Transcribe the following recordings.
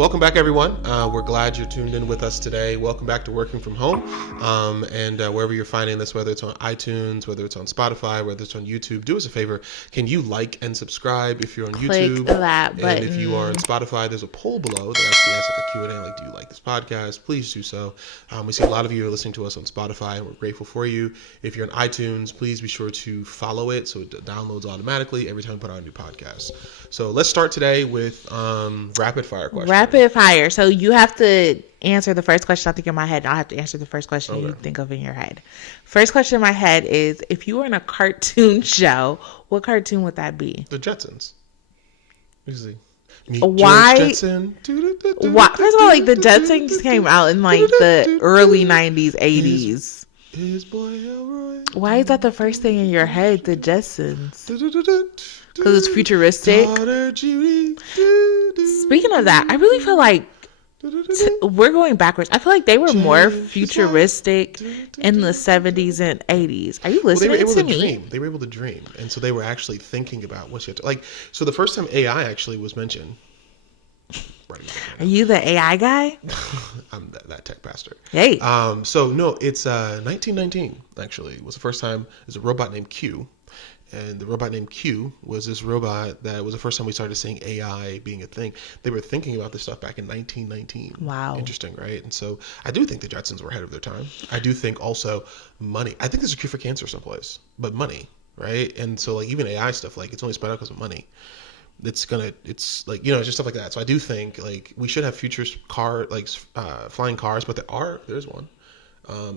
welcome back, everyone. We're glad you're tuned in with us today. Welcome back to Working From Home. And wherever you're finding this, whether it's on iTunes, whether it's on Spotify, whether it's on YouTube, do us a favor. Can you like and subscribe if you're on Click YouTube? that button. And if you are on Spotify, there's a poll below that actually asks like a Q&A, like, do you like this podcast? Please do so. We see a lot of you are listening to us on Spotify, and we're grateful for you. If you're on iTunes, please be sure to follow it so it downloads automatically every time we put out a new podcast. So let's start today with rapid fire questions. Rapid fire. So you have to answer the first question I think in my head. I'll have to answer the first question you think of in your head. First question in my head is, if you were in a cartoon show, what cartoon would that be? The Jetsons. Easy. Why? First of all, like the Jetsons came out in like the early 90s, 80s. His boy Elroy. Why is that the first thing in your head, the Jetsons? Because it's futuristic. Speaking of that, I really feel like we're going backwards. I feel like they were more futuristic in the 70s and 80s. Are you listening to me? They were able to dream. And so they were actually thinking about what you have to, like, so the first time AI actually was mentioned. Are you the AI guy? I'm that tech pastor. Hey. So no, it's 1919 actually was the first time. There's a robot named Q. And the robot named Q was this robot that was the first time we started seeing AI being a thing. They were thinking about this stuff back in 1919. Wow. Interesting, right? And so I do think the Jetsons were ahead of their time. I do think also money. I think there's a cure for cancer someplace, but money, right? And so like even AI stuff, like it's only spread out because of money. It's like, you know, it's just stuff like that. So I do think like we should have future flying cars, but there's one.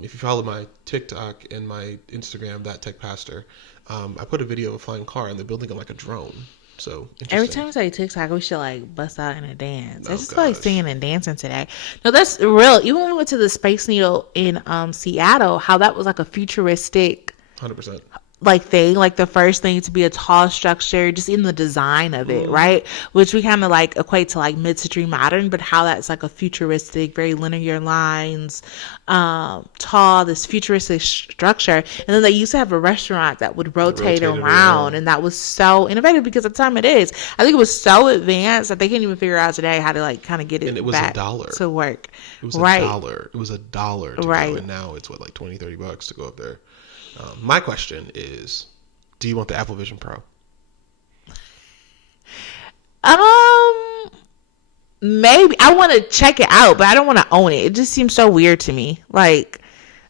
If you follow my TikTok and my Instagram, that tech pastor, I put a video of a flying car and they're building it like a drone. So every time I say TikTok, we should like bust out in a dance. I just feel like singing and dancing today. No, that's real. Even when we went to the Space Needle in Seattle, how that was like a futuristic 100%. like thing, like the first thing to be a tall structure, just in the design of it, right? Which we kind of like equate to like mid-century modern, but how that's like a futuristic, very linear lines, tall, this futuristic structure. And then they used to have a restaurant that would rotate around, and that was so innovative because at the time I think it was so advanced that they can't even figure out today how to like kind of get it and it was back $1 to work. It was $1. It was $1 to go, and now it's what, like $20-$30 to go up there. My question is, do you want the Apple Vision Pro? Maybe. I want to check it out, but I don't want to own it. It just seems so weird to me. Like,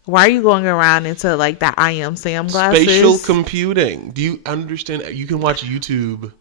why are you going around into like that I Am Sam glasses? Spatial computing. Do you understand? You can watch YouTube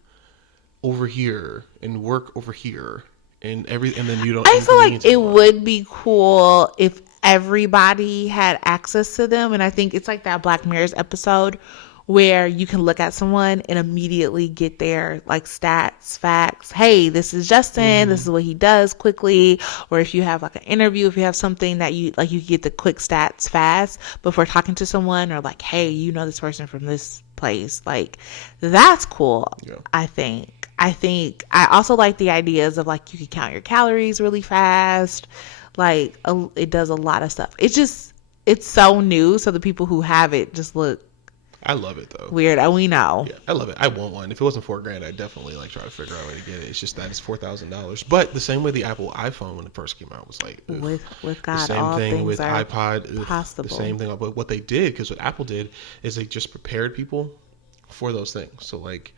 over here and work over here and then you don't. I feel like it would be cool if everybody had access to them, and I think it's like that Black Mirror's episode where you can look at someone and immediately get their like stats, facts. Hey, this is Justin. This is what he does quickly. Or if you have like an interview, if you have something that you like, you get the quick stats fast before talking to someone, or like, hey, you know this person from this place. Like, that's cool. Yeah. I think I also like the ideas of like you can count your calories really fast. Like it does a lot of stuff. It's so new, so the people who have it just look. I love it though. Weird. We know. Yeah, I love it. I want one. If it wasn't $4,000, I'd definitely like try to figure out a way to get it. It's just that it's $4,000. But the same way the Apple iPhone when it first came out was like with God, the same all thing things with are iPod. Possible. The same thing. But what they did, because what Apple did is they just prepared people for those things. So like,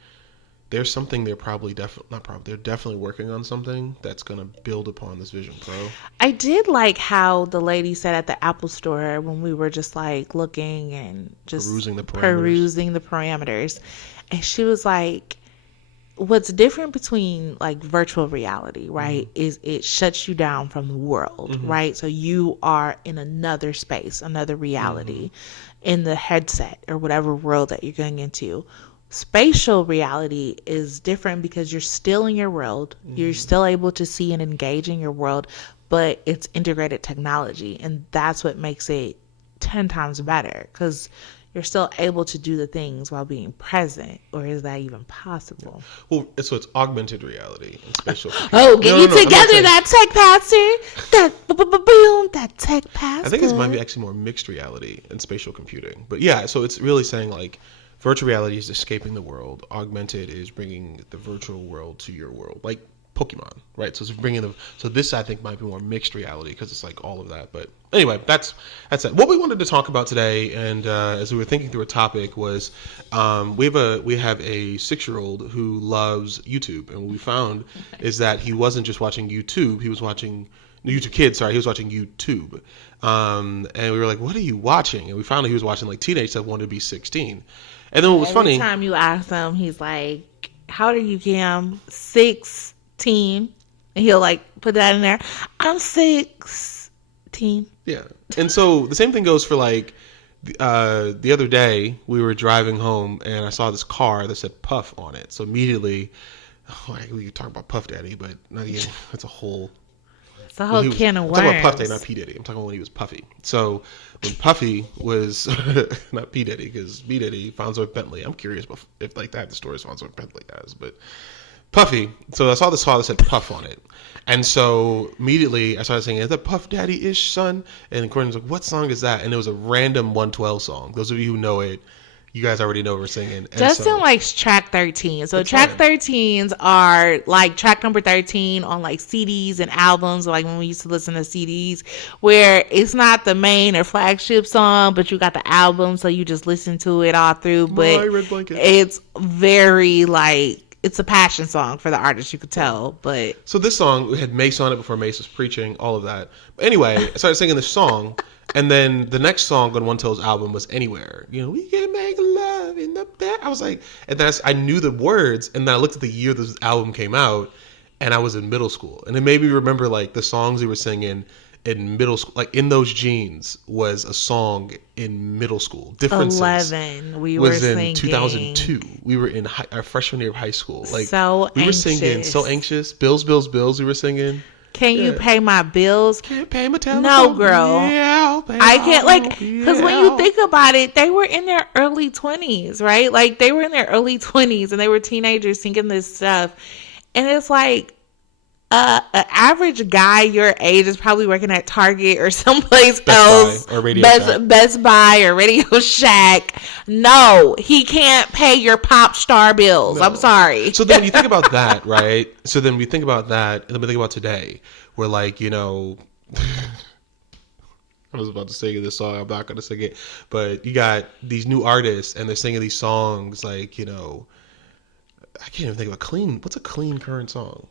there's something they're they're definitely working on something that's going to build upon this Vision Pro. I did like how the lady said at the Apple store when we were just like looking and just perusing the parameters. And she was like, what's different between like virtual reality, right, is it shuts you down from the world, right? So you are in another space, another reality in the headset or whatever world that you're going into. Spatial reality is different because you're still in your world. You're still able to see and engage in your world, but it's integrated technology. And that's what makes it 10 times better, because you're still able to do the things while being present. Or is that even possible? Well, so it's augmented reality and spatial computing. Oh, get you together, that tech pastor. That tech pastor. I think this might be actually more mixed reality and spatial computing. But yeah, so it's really saying like, virtual reality is escaping the world. Augmented is bringing the virtual world to your world. Like Pokemon, right? So it's bringing them. So this I think might be more mixed reality because it's like all of that. But anyway, that's it. What we wanted to talk about today, and as we were thinking through a topic, was we have a 6-year-old who loves YouTube, and what we found is that he wasn't just watching YouTube; he was watching YouTube Kids. Sorry, he was watching YouTube, and we were like, "What are you watching?" And we found that he was watching like teenage stuff, wanted to be 16. And then what was funny? Every time you ask him, he's like, "How old are you, Cam?" 16, and he'll like put that in there. I'm 16. Yeah, and so the same thing goes for like the other day we were driving home and I saw this car that said Puff on it. So immediately, we could talk about Puff Daddy, but not again. That's a whole. It's a whole can of worms. I'm talking about Puff Daddy, not P Diddy. I'm talking about when he was Puffy. So when Puffy was not P Diddy, because P Diddy Fonzo Bentley. I'm curious if like that the stories Fonzo Bentley has, but Puffy. So I saw this car that said Puff on it. And so immediately I started singing, "Is that Puff Daddy-ish, son?" And Courtney was like, "What song is that?" And it was a random 112 song. Those of you who know it, you guys already know we're singing. And Justin likes track 13. So track 13s are like track number 13 on like CDs and albums, like when we used to listen to CDs, where it's not the main or flagship song, but you got the album, so you just listen to it all through. But it's very like, it's a passion song for the artist, you could tell. But so this song, we had Mace on it before Mace was preaching, all of that. But anyway, I started singing this song, and then the next song on One Toe's album was Anywhere. We can make love in the bed. I was like, and then I knew the words, and then I looked at the year this album came out, and I was in middle school, and it made me remember like the songs we were singing in middle school. Like In Those Jeans was a song in middle school. Differences 11 we was were in singing. 2002. We were in our freshman year of high school. Like so we were anxious. singing So Anxious. Bills, Bills, Bills. We were singing. Can you pay my bills? Can't pay my telephone. No, girl. Yeah, I can't, like, because when you think about it, they were in their early 20s, right? Like, they were in their early 20s and they were teenagers singing this stuff. And it's like, an average guy your age is probably working at Target or someplace else. Buy or Radio Best Buy or Radio Shack. No, he can't pay your pop star bills. No. I'm sorry. So then you think about that, right? So then we think about that, and then we think about today. We're like, I was about to sing this song. I'm not going to sing it. But you got these new artists, and they're singing these songs like, I can't even think of what's a clean current song?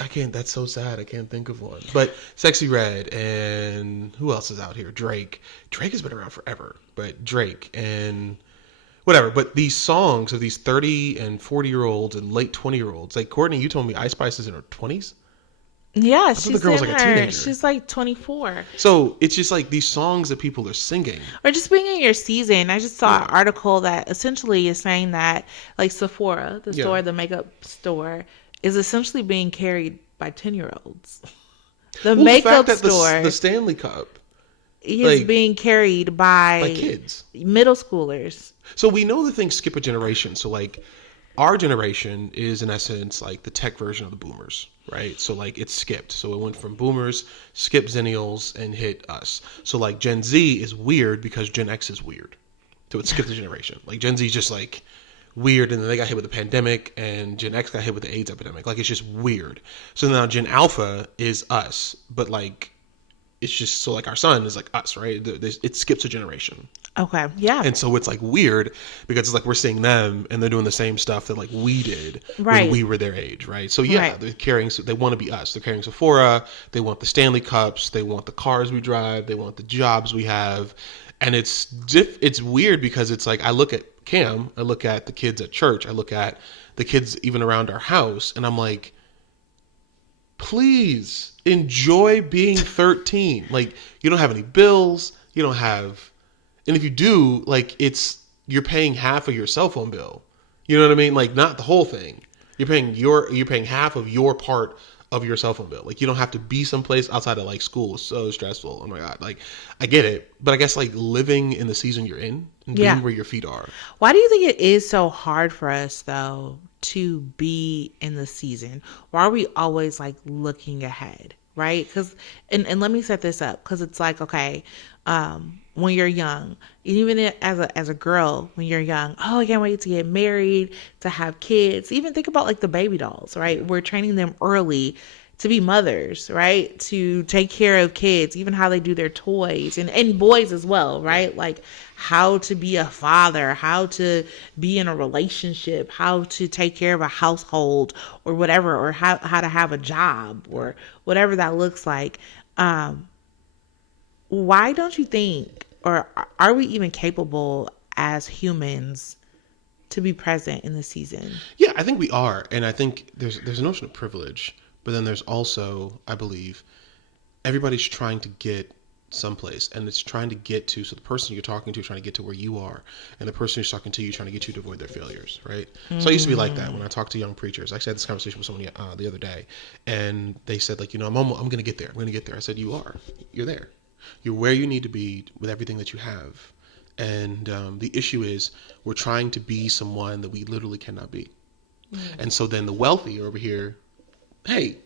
I can't. That's so sad. I can't think of one. But Sexy Red and who else is out here? Drake. Drake has been around forever. But Drake and whatever. But these songs of these 30 and 40-year-olds and late 20-year-olds. Like Courtney, you told me Ice Spice is in her 20s. Yeah, she's the girl was like a teenager. She's like 24. So it's just like these songs that people are singing. Or just being in your season. I just saw an article that essentially is saying that like Sephora, the store, the makeup store, is essentially being carried by 10-year-olds. The makeup store, the Stanley Cup, is being carried by kids, middle schoolers. So we know that things skip a generation. So like our generation is in essence like the tech version of the boomers, right? So like it skipped. So it went from boomers, skipped Zennials, and hit us. So like Gen Z is weird because Gen X is weird. So it skipped a generation. Like Gen Z is just like weird, and then they got hit with the pandemic, and Gen X got hit with the AIDS epidemic. Like it's just weird. So now Gen Alpha is us, but like it's just so like our son is like us, right? It skips a generation. Okay, yeah. And so it's like weird because it's like we're seeing them and they're doing the same stuff that like we did when we were their age, right? So yeah, they're carrying. They want to be us. They're carrying Sephora. They want the Stanley Cups. They want the cars we drive. They want the jobs we have. And it's weird because it's like I look at Cam, I look at the kids at church, I look at the kids even around our house, and I'm like, please enjoy being 13. Like you don't have any bills. You don't have. And if you do, like you're paying half of your cell phone bill. You know what I mean? Like not the whole thing. You're paying half of your part of your cell phone bill. Like you don't have to be someplace outside of like school. It's so stressful. Oh my God. Like I get it. But I guess like living in the season you're in and being where your feet are. Why do you think it is so hard for us though to be in the season? Why are we always like looking ahead? Right? Because and let me set this up because it's like, okay, when you're young, even as a girl when you're young, oh, I can't wait to get married, to have kids. Even think about like the baby dolls, right? We're training them early to be mothers, right? To take care of kids, even how they do their toys, and boys as well, right? Like how to be a father, how to be in a relationship, how to take care of a household or whatever, or how to have a job or whatever that looks like. Why don't you think, or are we even capable as humans to be present in the season? Yeah, I think we are, and I think there's a notion of privilege, but then there's also, I believe, everybody's trying to get someplace, and it's trying to get to, so the person you're talking to is trying to get to where you are, and the person who's talking to you trying to get you to avoid their failures, right? So I used to be like that when I talked to young preachers. I actually had this conversation with someone the other day, and they said, like, I'm going to get there. I'm going to get there. I said, you're there. You're where you need to be with everything that you have. And the issue is we're trying to be someone that we literally cannot be. And so then the wealthy over here, hey,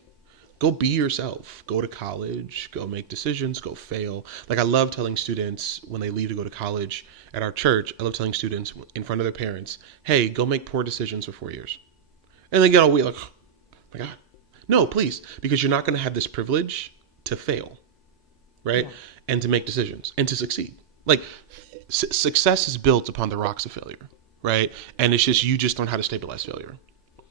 go be yourself. Go to college, go make decisions, go fail. Like I love telling students when they leave to go to college at our church, I love telling students in front of their parents, hey, go make poor decisions for 4 years. And they get all weird, like, oh my God. No, please, because you're not going to have this privilege to fail, right? Yeah. And to make decisions and to succeed. Like success is built upon the rocks of failure, right? And it's just, you just learn how to stabilize failure.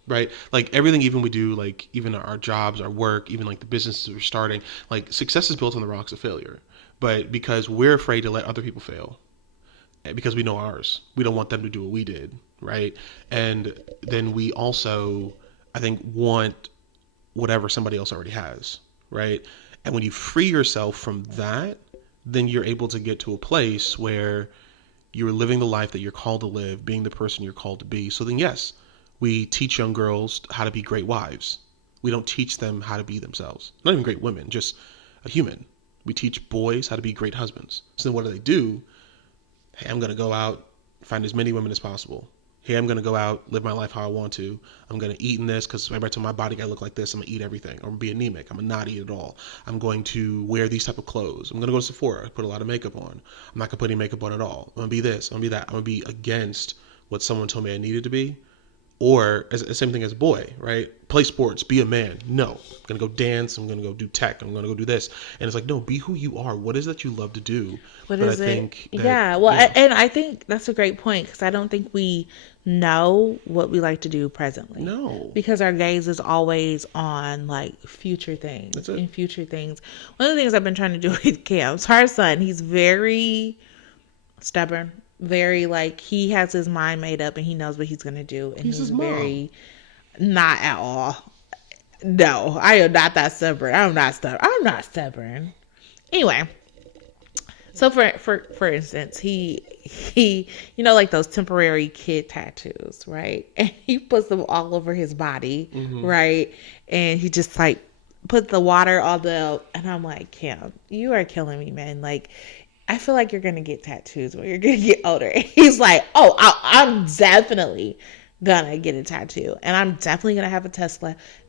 Right? Like everything, even we do, like even our jobs, our work, even like the businesses we're starting, like success is built on the rocks of failure. But because we're afraid to let other people fail, because we know ours, we don't want them to do what we did, right? And then we also, I think, want whatever somebody else already has, right? And when you free yourself from that, then you're able to get to a place where you're living the life that you're called to live, being the person you're called to be. So then, yes, we teach young girls how to be great wives. We don't teach them how to be themselves. Not even great women, just a human. We teach boys how to be great husbands. So then what do? Hey, I'm going to go out, find as many women as possible. Hey, I'm going to go out, live my life how I want to. I'm going to eat in this because everybody told my body got to look like this. I'm going to eat everything. I'm going to be anemic. I'm going to not eat at all. I'm going to wear these type of clothes. I'm going to go to Sephora, put a lot of makeup on. I'm not going to put any makeup on at all. I'm going to be this. I'm going to be that. I'm going to be against what someone told me I needed to be. Or the same thing as a boy, right? Play sports, be a man. No, I'm going to go dance. I'm going to go do tech. I'm going to go do this. And it's like, no, be who you are. What is it that you love to do? What is it? And I think that's a great point because I don't think we know what we like to do presently. No. Because our gaze is always on like future things. That's it. And future things. One of the things I've been trying to do with Cam, so our son, he's very stubborn. Very like he has his mind made up and he knows what he's gonna do, and he's very not at all. No, I am not that stubborn. I'm not stubborn. Anyway, so for instance, he like those temporary kid tattoos, right? And he puts them all over his body, right? And he just like put the water all and I'm like, Cam, you are killing me, man. Like, I feel like you're going to get tattoos when you're going to get older. And he's like, oh, I'm definitely going to get a tattoo. And I'm definitely going to have a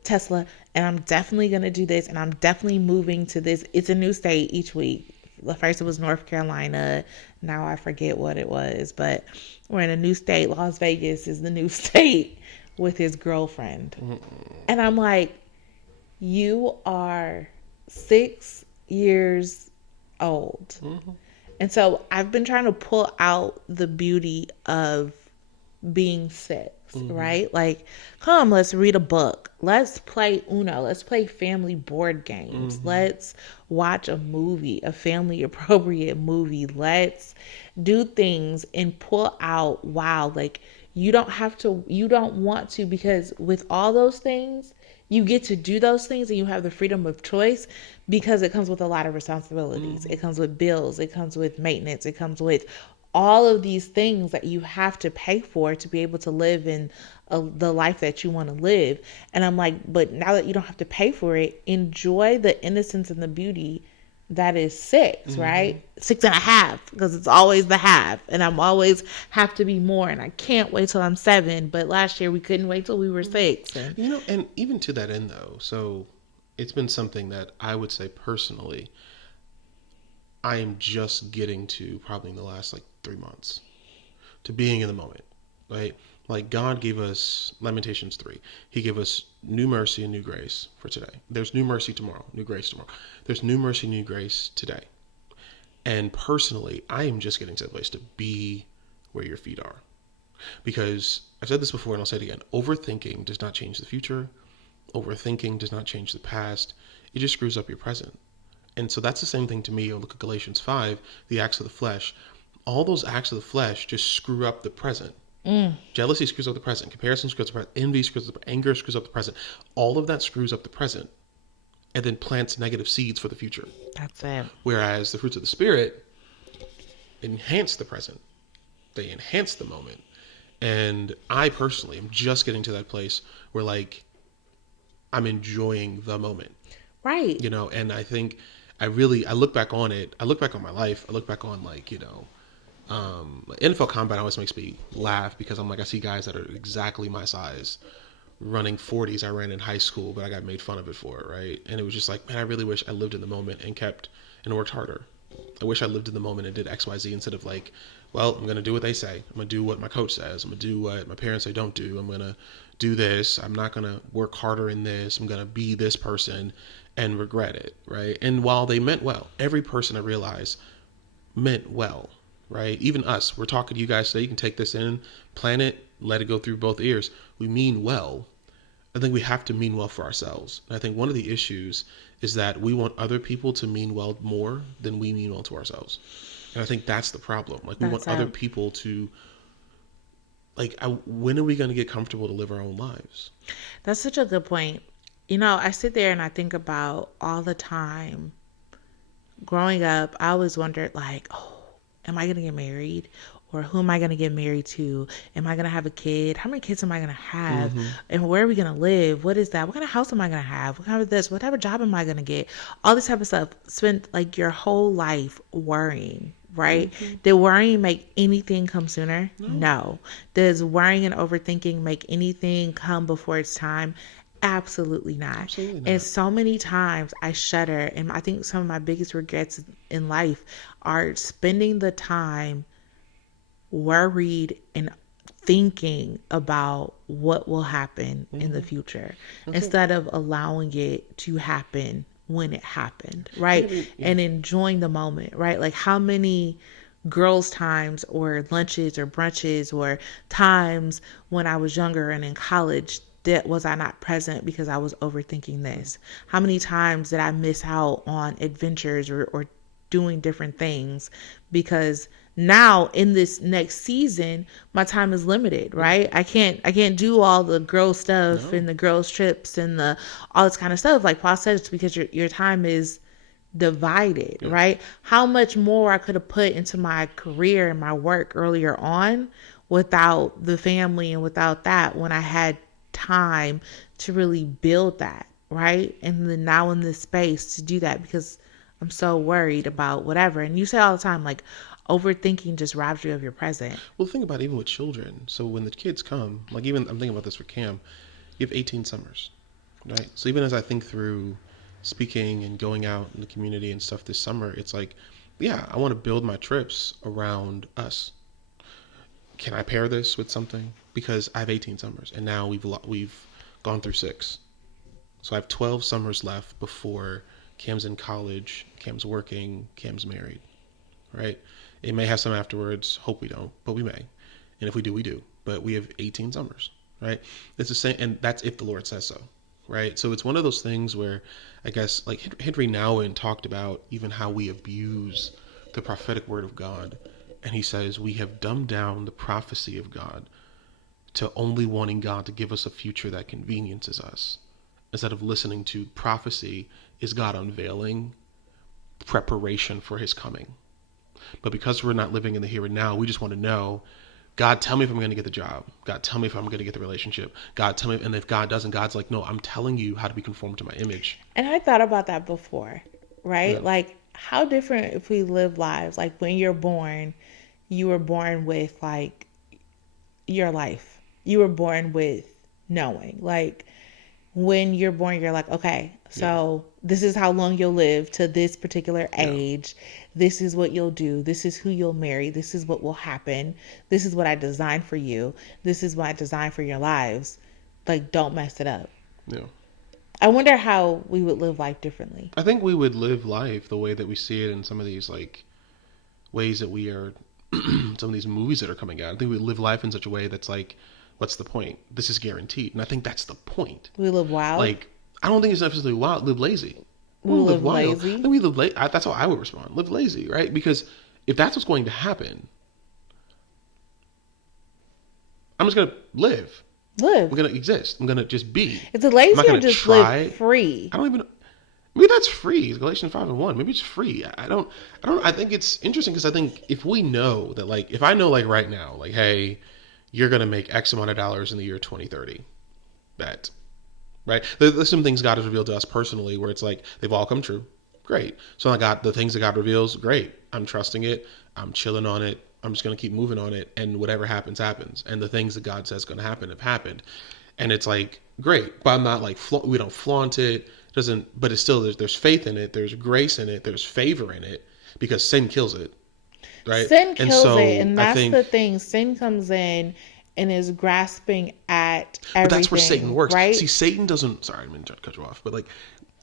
Tesla. And I'm definitely going to do this. And I'm definitely moving to this. It's a new state each week. The first it was North Carolina. Now I forget what it was. But we're in a new state. Las Vegas is the new state with his girlfriend. And I'm like, you are 6 years old. And so I've been trying to pull out the beauty of being 6, right? Like, come, let's read a book. Let's play Uno. Let's play family board games. Let's watch a movie, a family appropriate movie. Let's do things and pull out, wow, like you don't want to, because with all those things, you get to do those things and you have the freedom of choice because it comes with a lot of responsibilities. It comes with bills. It comes with maintenance. It comes with all of these things that you have to pay for to be able to live in the life that you want to live. And I'm like, but now that you don't have to pay for it, enjoy the innocence and the beauty that is 6, right? 6.5, because it's always the half. And I'm always have to be more. And I can't wait till I'm 7. But last year we couldn't wait till we were 6. And, and even to that end though, so it's been something that I would say personally, I am just getting to probably in the last like 3 months to being in the moment, right? Like God gave us Lamentations 3. He gave us new mercy and new grace for today. There's new mercy tomorrow, new grace tomorrow. There's new mercy, new grace today. And personally, I am just getting to the place to be where your feet are. Because I've said this before and I'll say it again. Overthinking does not change the future. Overthinking does not change the past. It just screws up your present. And so that's the same thing to me. Look at Galatians 5, the acts of the flesh. All those acts of the flesh just screw up the present. Jealousy screws up the present. Comparison screws up the present. Envy screws up the present. Anger screws up the present. All of that screws up the present and then plants negative seeds for the future. That's it. Whereas the fruits of the Spirit enhance the present. They enhance the moment. And I personally am just getting to that place where like I'm enjoying the moment. Right. You know, and I think I look back on it. I look back on my life. I look back on like, you know, NFL combat always makes me laugh because I'm like, I see guys that are exactly my size running 40s I ran in high school, but I got made fun of it for it, right? And it was just like, man, I really wish I lived in the moment and kept and worked harder. I wish I lived in the moment and did X, Y, Z instead of like, well, I'm going to do what they say. I'm going to do what my coach says. I'm going to do what my parents say don't do. I'm going to do this. I'm not going to work harder in this. I'm going to be this person and regret it, right? And while they meant well, every person I realized meant well, right? Even us, we're talking to you guys today. You can take this in, plan it, let it go through both ears. We mean well. I think we have to mean well for ourselves. And I think one of the issues is that we want other people to mean well more than we mean well to ourselves. And I think that's the problem. Like we want other people to, like, when are we going to get comfortable to live our own lives? That's such a good point. You know, I sit there and I think about all the time growing up. I always wondered, like, oh, am I going to get married? Or who am I going to get married to? Am I going to have a kid? How many kids am I going to have? Mm-hmm. And where are we going to live? What is that? What kind of house am I going to have? What kind of this? What type of job am I going to get? All this type of stuff. Spend like your whole life worrying, right? Mm-hmm. Did worrying make anything come sooner? No. Does worrying and overthinking make anything come before it's time? Absolutely not. Absolutely not. And so many times I shudder. And I think some of my biggest regrets in life are spending the time worried and thinking about what will happen in the future instead of allowing it to happen when it happened, right? And enjoying the moment, right? Like how many girls' times or lunches or brunches or times when I was younger and in college that was I not present because I was overthinking this? How many times did I miss out on adventures or doing different things because now in this next season my time is limited, right? I can't do all the girl stuff and the girls trips and the all this kind of stuff like Paul said. It's because your time is divided, right? How much more I could have put into my career and my work earlier on without the family and without that when I had time to really build that, right? And then now in this space to do that because I'm so worried about whatever. And you say all the time, like, overthinking just robs you of your present. Well, think about it, even with children. So when the kids come, like even I'm thinking about this for Cam, you have 18 summers, right? So even as I think through speaking and going out in the community and stuff this summer, it's like, yeah, I want to build my trips around us. Can I pair this with something? Because I have 18 summers, and now we've gone through 6, so I have 12 summers left before Cam's in college, Cam's working, Cam's married, right? It may have some afterwards. Hope we don't, but we may. And if we do, we do. But we have 18 summers, right? It's the same, and that's if the Lord says so, right? So it's one of those things where I guess like Henry Nouwen talked about even how we abuse the prophetic word of God. And he says we have dumbed down the prophecy of God to only wanting God to give us a future that conveniences us, instead of listening to prophecy is God unveiling preparation for his coming. But because we're not living in the here and now, we just want to know, God, tell me if I'm going to get the job. God, tell me if I'm going to get the relationship. God, tell me. And if God doesn't, God's like, no, I'm telling you how to be conformed to my image. And I thought about that before, right? Yeah. Like how different if we live lives. Like when you're born, you were born with like your life. You were born with knowing. Like when you're born, you're like, okay, so This is how long you'll live to this particular age. This is what you'll do. This is who you'll marry. This is what will happen. This is what I designed for you. This is what I designed for your lives. Like, don't mess it up. Yeah. I wonder how we would live life differently. I think we would live life the way that we see it in some of these like ways that we are some of these movies that are coming out. I think we live life in such a way that's like, what's the point? This is guaranteed. And I think that's the point. We live wild. Like, I don't think it's necessarily wild. Live lazy. We live wild. Lazy. I think we live lazy. That's how I would respond. Live lazy, right? Because if that's what's going to happen, I'm just gonna live. I'm gonna exist. I'm gonna just be. It's a lazy or just live free. I don't even. Maybe that's free. It's Galatians 5:1. Maybe it's free. I don't. I think it's interesting because I think if we know that, like, if I know, like, right now, like, hey, you're gonna make X amount of dollars in the year 2030, bet, right? There's some things God has revealed to us personally where it's like they've all come true. Great. So I got the things that God reveals. Great. I'm trusting it. I'm chilling on it. I'm just going to keep moving on it, and whatever happens, happens. And the things that God says going to happen have happened. And it's like, great. But I'm not like, we don't flaunt it. But it's still, there's faith in it. There's grace in it. There's favor in it because sin kills it. Right? Sin kills it. And that's the thing. Sin comes in and is grasping at everything. But that's where Satan works. Right? See, Satan doesn't, sorry, I didn't mean to cut you off. But like,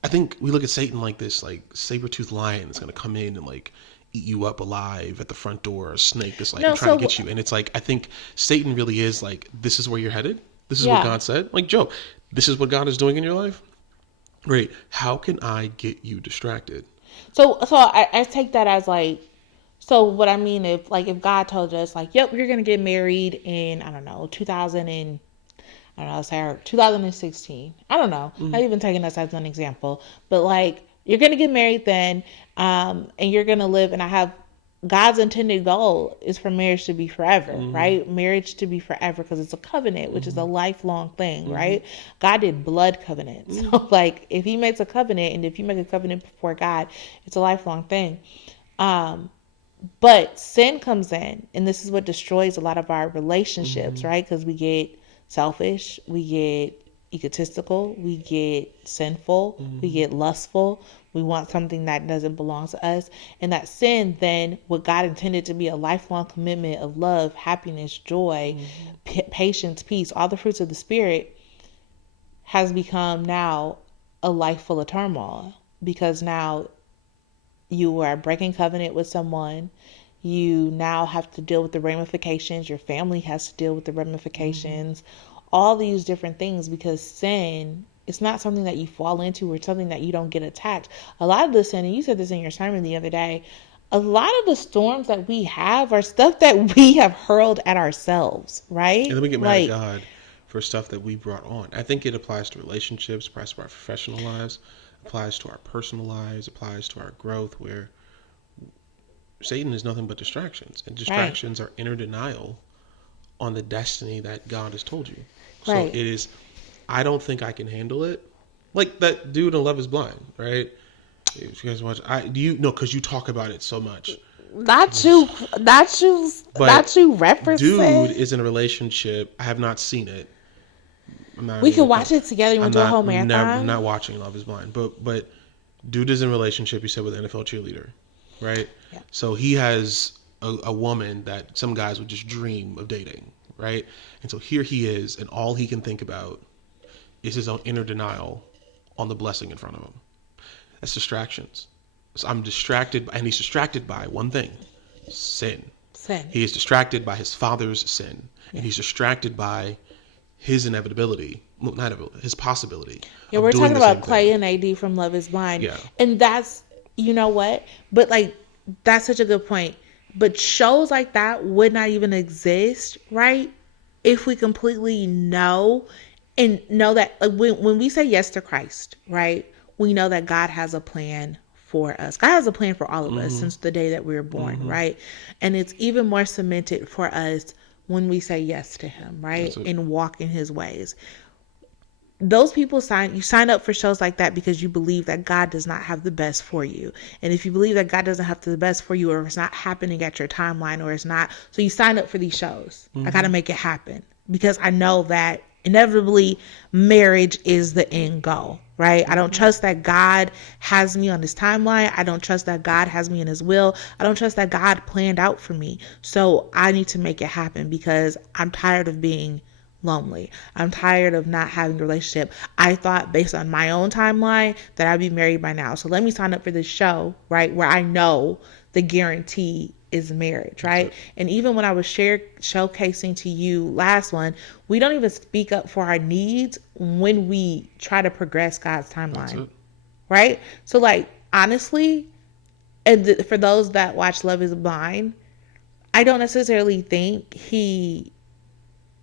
I think we look at Satan like this, like, saber-toothed lion that's going to come in and like, eat you up alive at the front door, or a snake that's like, I'm trying to get you. And it's like, I think Satan really is like, this is where you're headed. This is what God said. Like, Joe, this is what God is doing in your life. Great. How can I get you distracted? So I take that as like, so what I mean, if God told us like, yep, you're going to get married in, I don't know, 2016. I don't know. Not even taking us as an example, but like, you're going to get married then, and you're going to live, and I have God's intended goal is for marriage to be forever, right? Marriage to be forever because it's a covenant, which is a lifelong thing, right? God did blood covenants. So like if he makes a covenant, and if you make a covenant before God, it's a lifelong thing. But sin comes in, and this is what destroys a lot of our relationships, right? Because we get selfish, we get egotistical, we get sinful, we get lustful, we want something that doesn't belong to us, and that sin then, what God intended to be a lifelong commitment of love, happiness, joy, patience, peace, all the fruits of the Spirit, has become now a life full of turmoil, because now you are breaking covenant with someone. You now have to deal with the ramifications. Your family has to deal with the ramifications. All these different things, because sin, it's not something that you fall into or something that you don't get attacked. A lot of the sin, and you said this in your sermon the other day, a lot of the storms that we have are stuff that we have hurled at ourselves, right? And then we get mad at God for stuff that we brought on. I think it applies to relationships, applies to our professional lives, applies to our personal lives, applies to our growth, where Satan is nothing but distractions. And distractions are inner denial on the destiny that God has told you. So it is, I don't think I can handle it. Like that dude in Love is Blind, right? If you guys watch, because you talk about it so much. Not you referencing. Dude is in a relationship. I have not seen it. We can watch it together. You want to do a whole marathon? I'm not watching Love is Blind. But dude is in a relationship, you said, with an NFL cheerleader, right? Yeah. So he has a woman that some guys would just dream of dating, right? And so here he is, and all he can think about is his own inner denial on the blessing in front of him. That's distractions. So I'm distracted, and he's distracted by one thing: sin. He is distracted by his father's sin, and he's distracted by his inevitability, his possibility. Yeah, we're talking about Clay and AD from Love is Blind. Yeah. And that's, you know what? But like, that's such a good point. But shows like that would not even exist, right? If we completely know that, like, when we say yes to Christ, right? We know that God has a plan for us. God has a plan for all of us since the day that we were born, right? And it's even more cemented for us when we say yes to him, right? And walk in his ways. Those people sign up for shows like that because you believe that God does not have the best for you. And if you believe that God doesn't have the best for you, or it's not happening at your timeline, or it's not, so you sign up for these shows. I got to make it happen because I know that inevitably marriage is the end goal, right? I don't trust that God has me on his timeline. I don't trust that God has me in his will. I don't trust that God planned out for me. So I need to make it happen because I'm tired of being lonely. I'm tired of not having a relationship. I thought based on my own timeline that I'd be married by now. So let me sign up for this show, right? Where I know the guarantee is marriage, right? And even when I was showcasing to you last one, we don't even speak up for our needs when we try to progress God's timeline, right? So like honestly, and for those that watch Love Is Blind, I don't necessarily think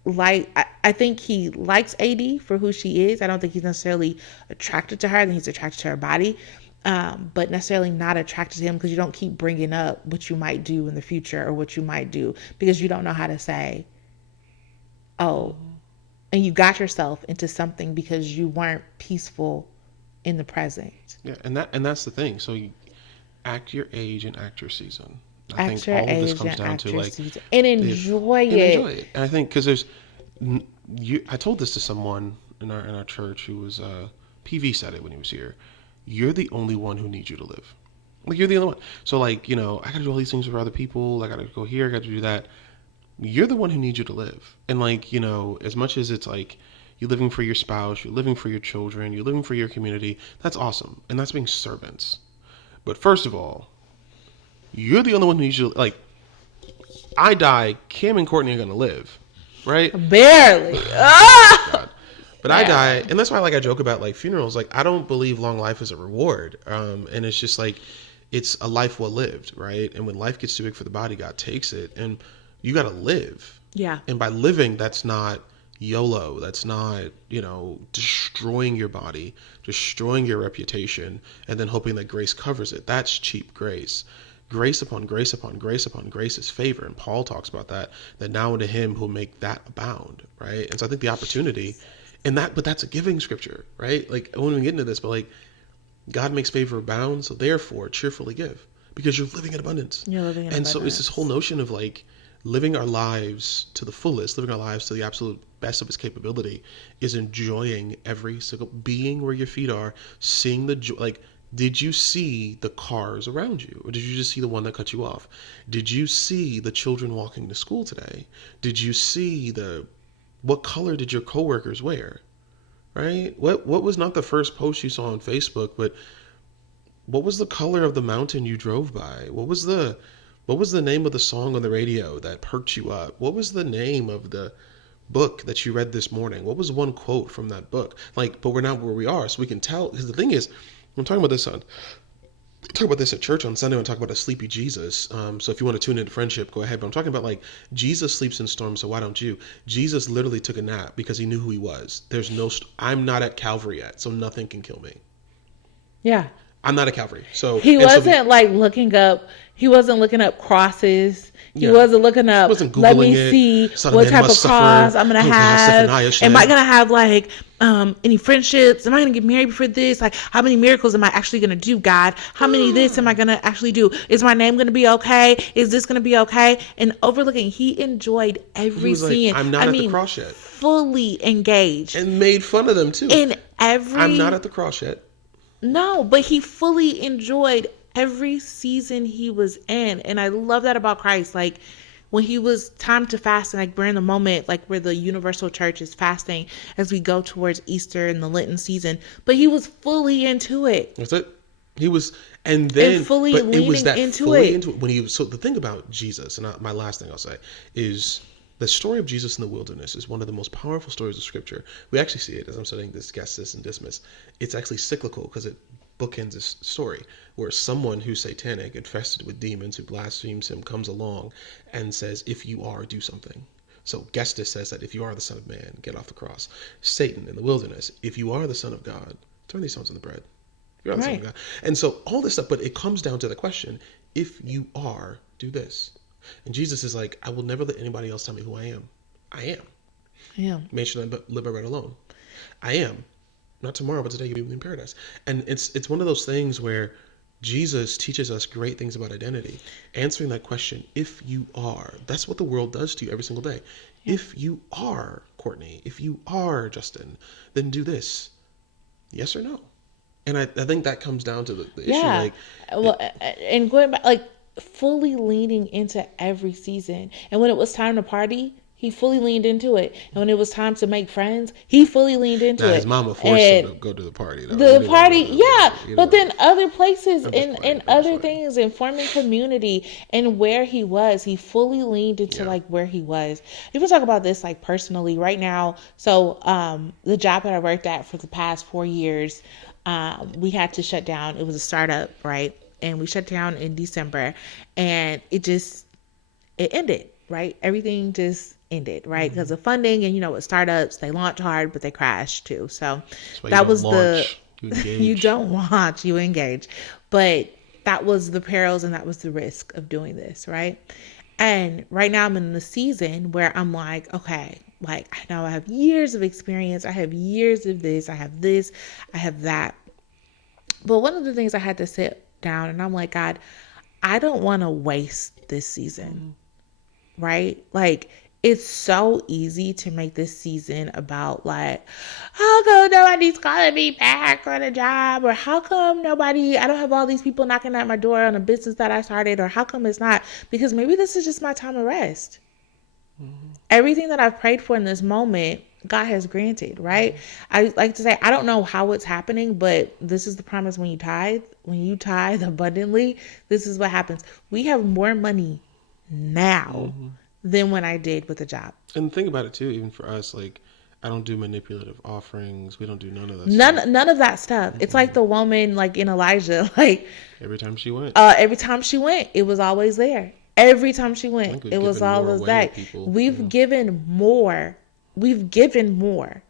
I think he likes AD for who she is. I don't think he's necessarily attracted to her. I think he's attracted to her body, but necessarily not attracted to him because you don't keep bringing up what you might do in the future or what you might do because you don't know how to say, oh, and you got yourself into something because you weren't peaceful in the present. Yeah, and that's the thing. So you act your age and act your season. I think all of this comes down to like and enjoy it. And I think because there's I told this to someone in our church who was PV said it when he was here. You're the only one who needs you to live. Like you're the only one. So like I got to do all these things for other people. I got to go here. I got to do that. You're the one who needs you to live. And like as much as it's like you're living for your spouse, you're living for your children, you're living for your community. That's awesome, and that's being servants. But first of all, you're the only one who needs you. Like, I die, Cam and Courtney are gonna live, right? Barely. God. But yeah. I die, and that's why I joke about like funerals. Like, I don't believe long life is a reward, and it's just like it's a life well lived, right? And when life gets too big for the body, God takes it, and you got to live. Yeah. And by living, that's not YOLO. That's not destroying your body, destroying your reputation, and then hoping that grace covers it. That's cheap grace. Grace upon grace upon grace upon grace is favor. And Paul talks about that now unto him who make that abound, right? And so I think the opportunity but that's a giving scripture, right? Like I won't even get into this, but like God makes favor abound, so therefore cheerfully give because you're living in abundance. You're living in abundance. And so it's this whole notion of like living our lives to the fullest, living our lives to the absolute best of its capability is enjoying every single being where your feet are, seeing the joy. Like, did you see the cars around you? Or did you just see the one that cut you off? Did you see the children walking to school today? Did you see what color did your coworkers wear? Right? What was not the first post you saw on Facebook, but what was the color of the mountain you drove by? What was the name of the song on the radio that perked you up? What was the name of the book that you read this morning? What was one quote from that book? Like, but we're not where we are, so we can tell. Because the thing is, I'm talking about this at church on Sunday. I'm talking about a sleepy Jesus. So if you want to tune into friendship, go ahead. But I'm talking about like Jesus sleeps in storms, so why don't you? Jesus literally took a nap because he knew who he was. I'm not at Calvary yet, so nothing can kill me. Yeah. I'm not at Calvary. So he wasn't looking up. He wasn't looking up crosses. He wasn't looking up. Let me see what type of cross I'm gonna have. Am I gonna have like any friendships? Am I gonna get married before this? Like, how many miracles am I actually gonna do, God? How many of this am I gonna actually do? Is my name gonna be okay? Is this gonna be okay? And overlooking, he enjoyed every scene. I'm not at the cross yet. Fully engaged and made fun of them too. I'm not at the cross yet. No, but he fully enjoyed every season he was in. And I love that about Christ. Like when he was time to fast, and like we're in the moment, like where the universal church is fasting as we go towards Easter and the Lenten season, but he was fully into it. That's it. He was, and then fully leaning into it. When he was, so the thing about Jesus, and my last thing I'll say is the story of Jesus in the wilderness is one of the most powerful stories of scripture. We actually see it as I'm studying this Gestis and Dismas. It's actually cyclical because it bookends this story where someone who's satanic, infested with demons, who blasphemes him, comes along and says, if you are, do something. So Gestis says that if you are the Son of Man, get off the cross. Satan in the wilderness, if you are the Son of God, turn these stones into bread. If you are the Son of God. And so all this stuff, but it comes down to the question, if you are, do this. And Jesus is like, I will never let anybody else tell me who I am. I am. I am. Man should not live by bread alone. I am. Not tomorrow, but today you'll be with me in paradise. And it's one of those things where Jesus teaches us great things about identity. Answering that question, if you are, that's what the world does to you every single day. Yeah. If you are Courtney, if you are Justin, then do this. Yes or no? And I think that comes down to the issue. Like, well, and going back, like fully leaning into every season. And when it was time to party, he fully leaned into it. And when it was time to make friends, he fully leaned into it. His mama forced him to go to the party. Though. The party, but then other places and other things and forming community and where he was, he fully leaned into like where he was. You can talk about this like personally right now. So the job that I worked at for the past 4 years, we had to shut down. It was a startup, right? And we shut down in December, and it ended, right? Everything just ended, right? Because of funding, and with startups, they launch hard, but they crash too. So that was you don't launch, you engage. But that was the perils and that was the risk of doing this, right? And right now I'm in the season where I'm like, okay, like I know I have years of experience, I have years of this, I have that. But one of the things I had to sit down and I'm like, God, I don't want to waste this season, right? Like, it's so easy to make this season about like, how come nobody's calling me back on a job? Or how come I don't have all these people knocking at my door on a business that I started? Or how come it's not? Because maybe this is just my time of rest. Mm-hmm. Everything that I've prayed for in this moment, God has granted, right? I like to say, I don't know how it's happening, but this is the promise when you tithe. When you tithe abundantly, this is what happens. We have more money now than when I did with the job. And think about it too, even for us, like I don't do manipulative offerings. We don't do none of that stuff. None of that stuff. It's like the woman like in Elijah, like every time she went, it was always there. Every time she went, it was always that. We've given more. We've given more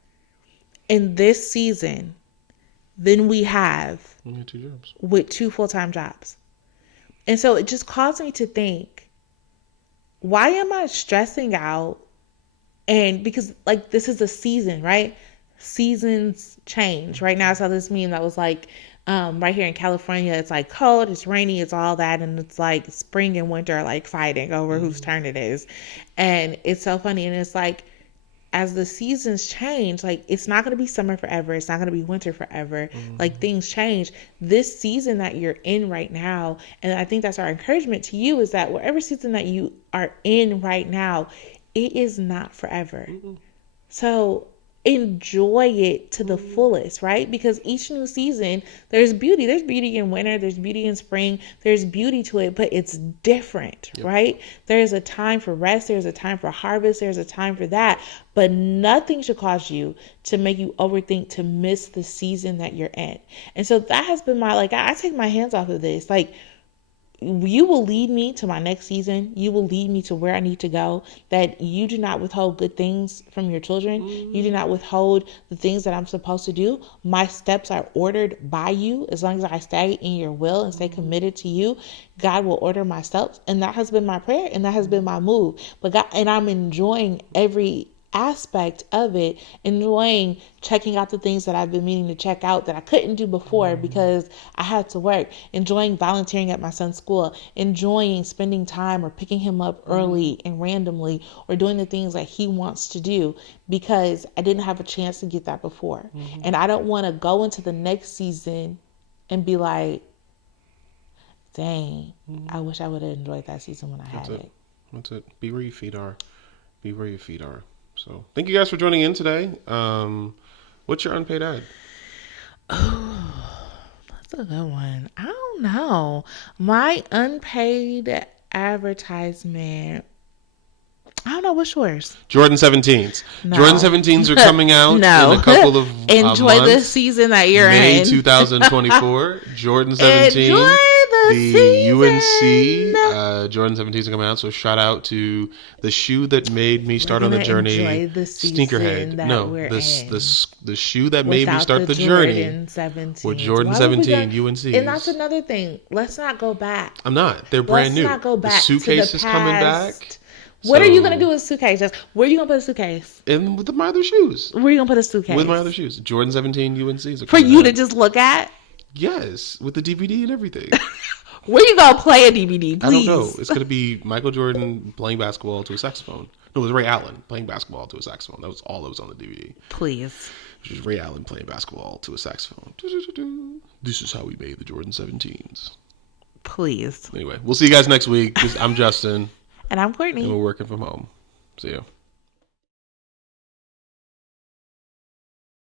in this season than we have with 2 full-time jobs. And so it just caused me to think, why am I stressing out? And because like this is a season, right? Seasons change. Right now I saw this meme that was like, right here in California, it's like cold, it's rainy, it's all that. And it's like spring and winter are like fighting over whose turn it is. And it's so funny. And it's like, as the seasons change, like it's not going to be summer forever. It's not going to be winter forever. Like things change. This season that you're in right now, and I think that's our encouragement to you, is that whatever season that you are in right now, it is not forever. So enjoy it to the fullest, right? Because each new season, there's beauty. There's beauty in winter. There's beauty in spring. There's beauty to it, but it's different, right? There's a time for rest. There's a time for harvest. There's a time for that. But nothing should cause you to make you overthink to miss the season that you're in. And so that has been my, like, I take my hands off of this. Like, you will lead me to my next season. You will lead me to where I need to go. That you do not withhold good things from your children. You do not withhold the things that I'm supposed to do. My steps are ordered by you. As long as I stay in your will and stay committed to you, God will order my steps. And that has been my prayer and that has been my move. But God, and I'm enjoying every aspect of it, enjoying checking out the things that I've been meaning to check out that I couldn't do before because I had to work, enjoying volunteering at my son's school, enjoying spending time or picking him up early and randomly, or doing the things that he wants to do because I didn't have a chance to get that before. And I don't want to go into the next season and be like, dang, I wish I would have enjoyed that season when I had it. That's it. Be where your feet are. Be where your feet are. So thank you guys for joining in today. What's your unpaid ad? Oh, that's a good one. I don't know. My unpaid advertisement. I don't know. What's yours? Jordan 17s. No. Jordan 17s are coming out in a couple of Enjoy months. the season that you're May in. 2024. Jordan 17. Enjoy the UNC Jordan 17s are coming out. So shout out to the shoe that made me start on the journey. Enjoy the Sneakerhead. No, the shoe that made me start the journey. 17. With Jordan 17 UNCs. And that's another thing. Let's not go back. I'm not. They're brand new. Let's not go back. The suitcase is coming back. What are you going to do with a suitcase? Where are you going to put a suitcase? And with my other shoes. Where are you going to put a suitcase? With my other shoes. Jordan 17 UNCs. For you to just look at? Yes. With the DVD and everything. Where you going to play a DVD, please? I don't know. It's going to be Michael Jordan playing basketball to a saxophone. No, it was Ray Allen playing basketball to a saxophone. That was all that was on the DVD. Please. Which is Ray Allen playing basketball to a saxophone. This is how we made the Jordan 17s. Please. Anyway, we'll see you guys next week. I'm Justin. And I'm Courtney. And we're working from home. See ya.